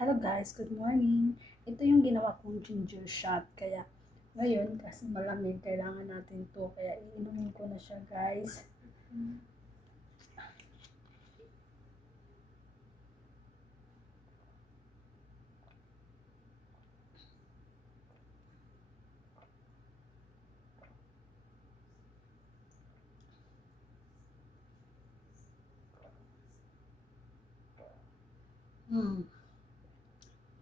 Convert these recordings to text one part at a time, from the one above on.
Hello guys, good morning. Ito yung ginawa kong ginger shot. Kaya ngayon, kasi malamig, kailangan natin to. Kaya iinumin ko na siya guys.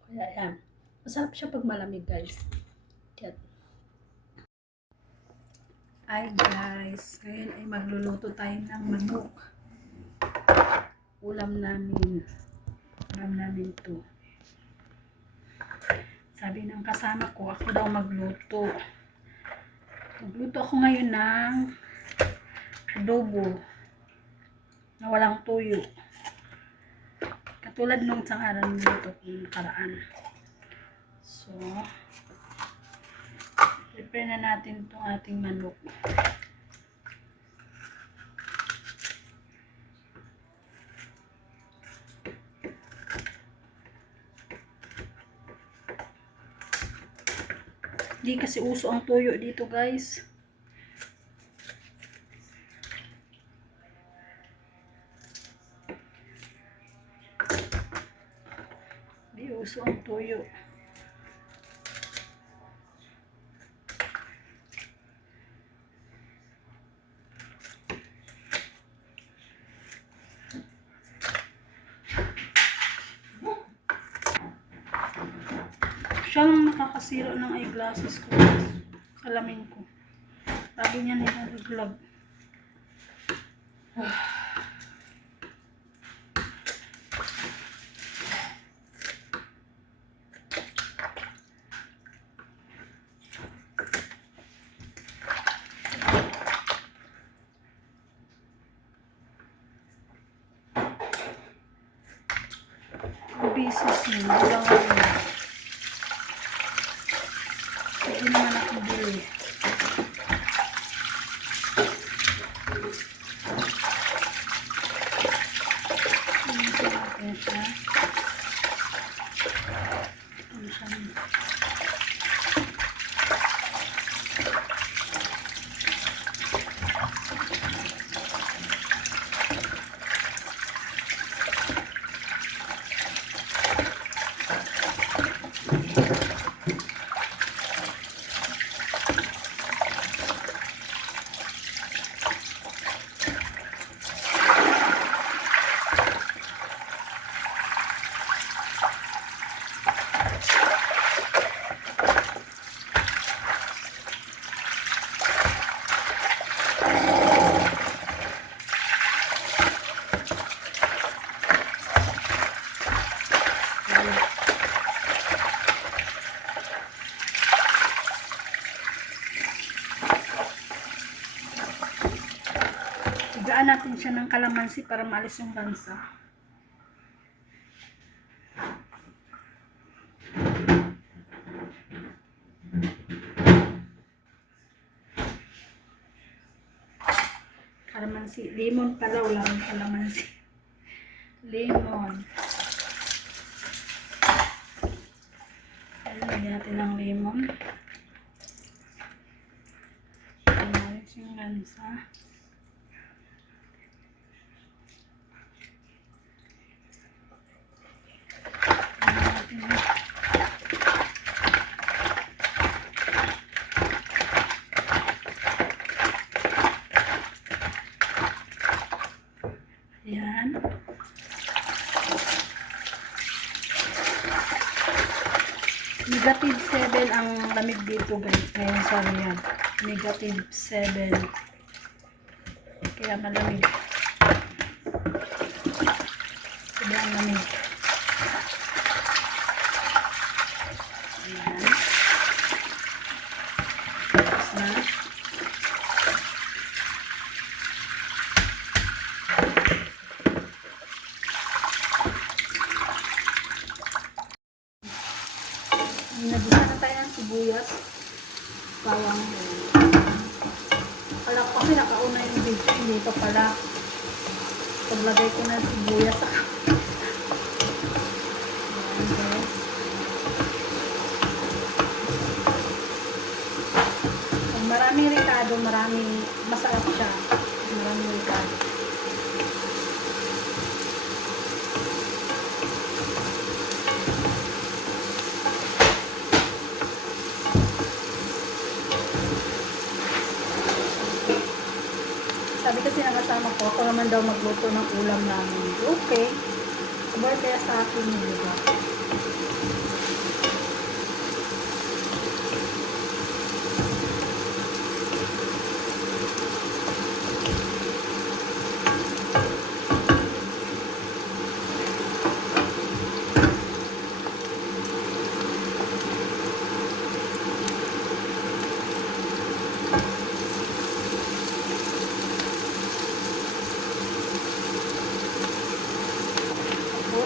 Kaya yan. Masarap siya pag malamig guys. Yan. Ay guys, ngayon ay magluluto tayo ng manok. Ulam namin to. Sabi ng kasama ko, ako daw magluto. Magluto ako ngayon ng adobo na walang tuyo. Katulad nung isang araw nito kung nakaraan. So, prepare na natin itong ating manok. Hindi kasi uso ang tuyo dito guys. Hindi uso ang tuyo. Siya lang nakakasira ng eyeglasses ko. Salamin ko. Lagi niya nilalaglag. Pieces niya. Walang ano. Hindi naman ako bili. Natin siya. Higaan natin siya ng kalamansi para maalis yung lansa. Kalamansi. Lemon pala, wala ang kalamansi. Lemon. Lagyan natin ng lemon. Maalis yung lansa. Ayan. Negative 7 ang lamig dito guys. Ngayon sa Riyadh. Negative 7. Kaya malamig. Sobrang lamig. Ayan. Tapos na. Nagisa na tayo ng sibuyas. Bawang. Akala ko kasi nakauna yung video. Hindi pa pala. Paglagay ko ng sibuyas. Ayan. maraming ricado, maraming masarap siya. Maraming ricado. Sabi kasi ng kasama ko, ako naman daw magluto ng ulam namin. Okay. Sabar kaya sa akin yun, diba?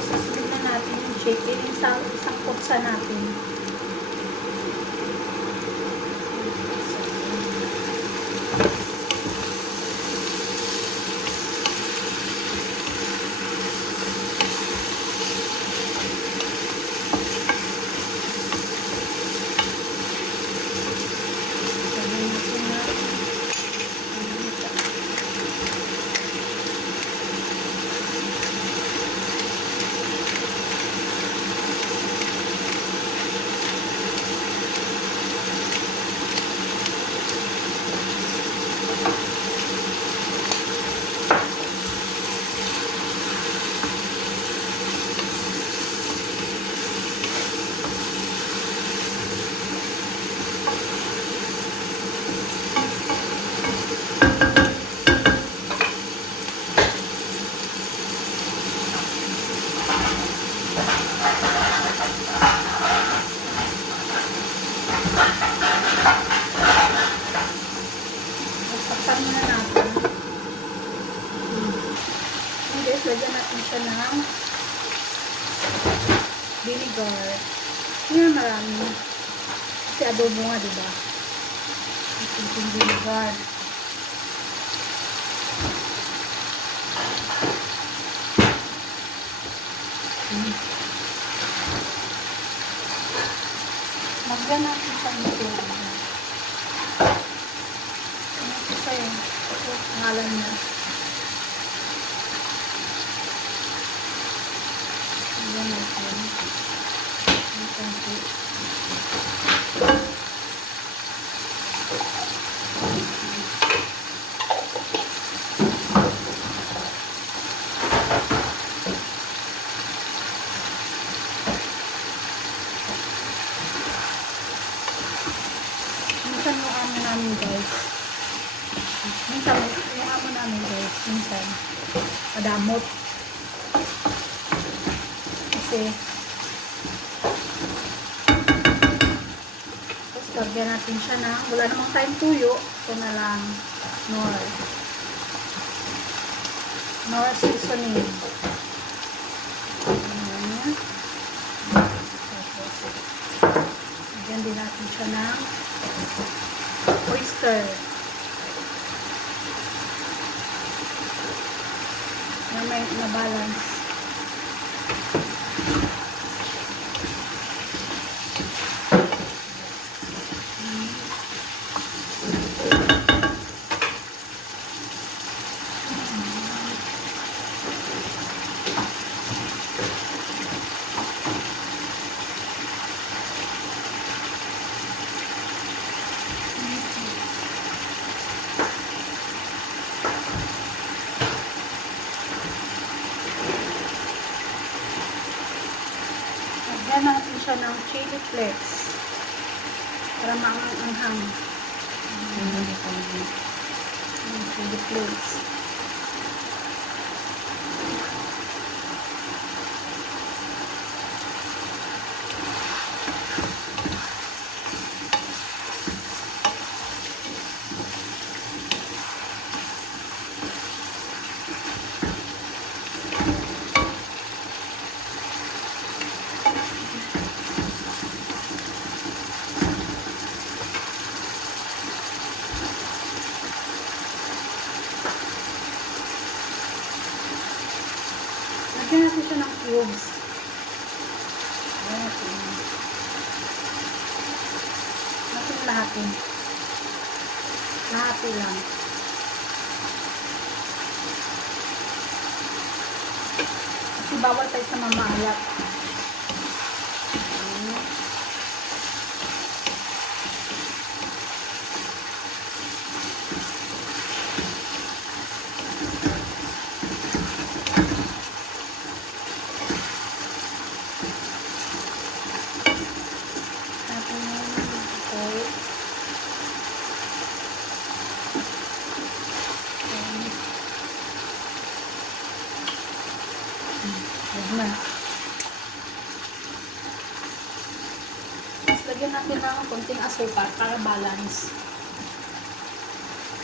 Sasunod na natin yung chicken. Isang kutsa natin. Saktan muna natin. Guys, lagyan natin siya ng vinegar. Hindi na marami. Kasi adobo nga, diba? Ito yung vinegar. Magyan natin siya nito. Ito sa'yo. Ito, pangalan niya. Magyan natin. Minsan yung amo namin guys. Minsan madamot. Kasi tapos lagyan natin siya na wala namang tayong tuyo. Ito na lang nor seasoning. Ayan. Tapos lagyan din natin siya ng oyster. Na may na-balance. Lagyan natin siya ng chili flakes para maanghang. Chili flakes. Lagyan natin siya ng cubes. Natin lahatin. Lahati lang. Kasi bawal tayo sa mamalat. Na. Tapos lagyan natin ng konting asukal para balance.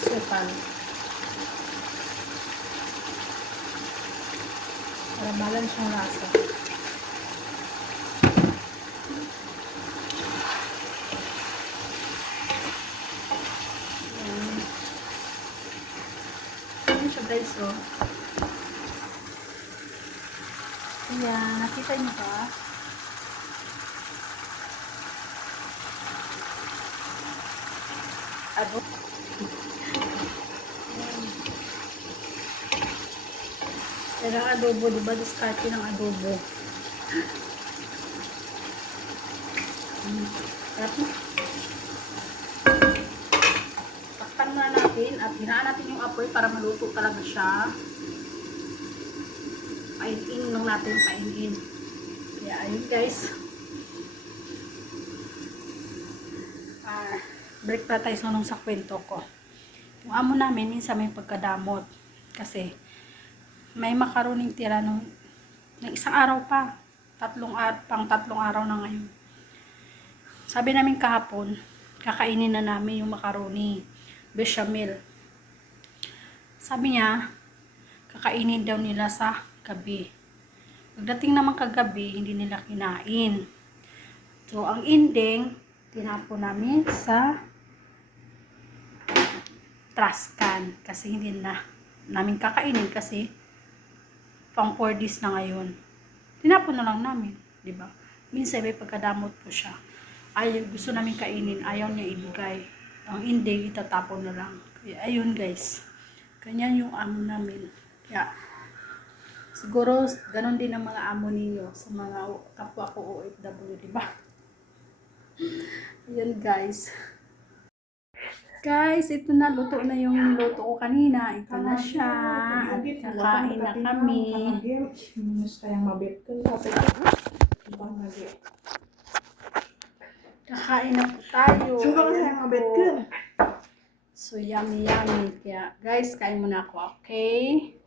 Asukal. Para balance yung lasa. Ayan siya guys, oh. Ayan, nakita niyo ba? Adobo. Kaya adobo, diba? Diskarte ng adobo. Sarap na. Takpan muna natin at hinaan natin yung apoy para maluto talaga siya. Painin lang natin, painin. Kaya ayun guys. Break pa tayo sa kwento ko. Yung amo namin, minsan may pagkadamot. Kasi, may makaroning tira ng isang araw pa. Tatlong araw na ngayon. Sabi namin kahapon, kakainin na namin yung macaroni, bechamel. Sabi niya, kakainin daw nila sa gabi. Pagdating naman kagabi, hindi nila kinain. So, ang ending, tinapon namin sa trash can. Kasi hindi na namin kakainin kasi pang 4 days na ngayon. Tinapon na lang namin. Diba? Minsan may pagkadamot po siya. Gusto namin kainin, ayaw niya ibigay. Ang ending, itatapon na lang. Kaya, ayun guys. Ganyan yung amo namin. Kaya, siguro, ganun din ang mga amo ninyo sa mga kapwa ko OFW, diba? Ayan guys. Guys, ito na. Luto na yung luto ko kanina. Ito na siya. At kakain na kami. Kakain na po tayo. So, yummy, yummy. Kaya, guys, kain muna ako, okay?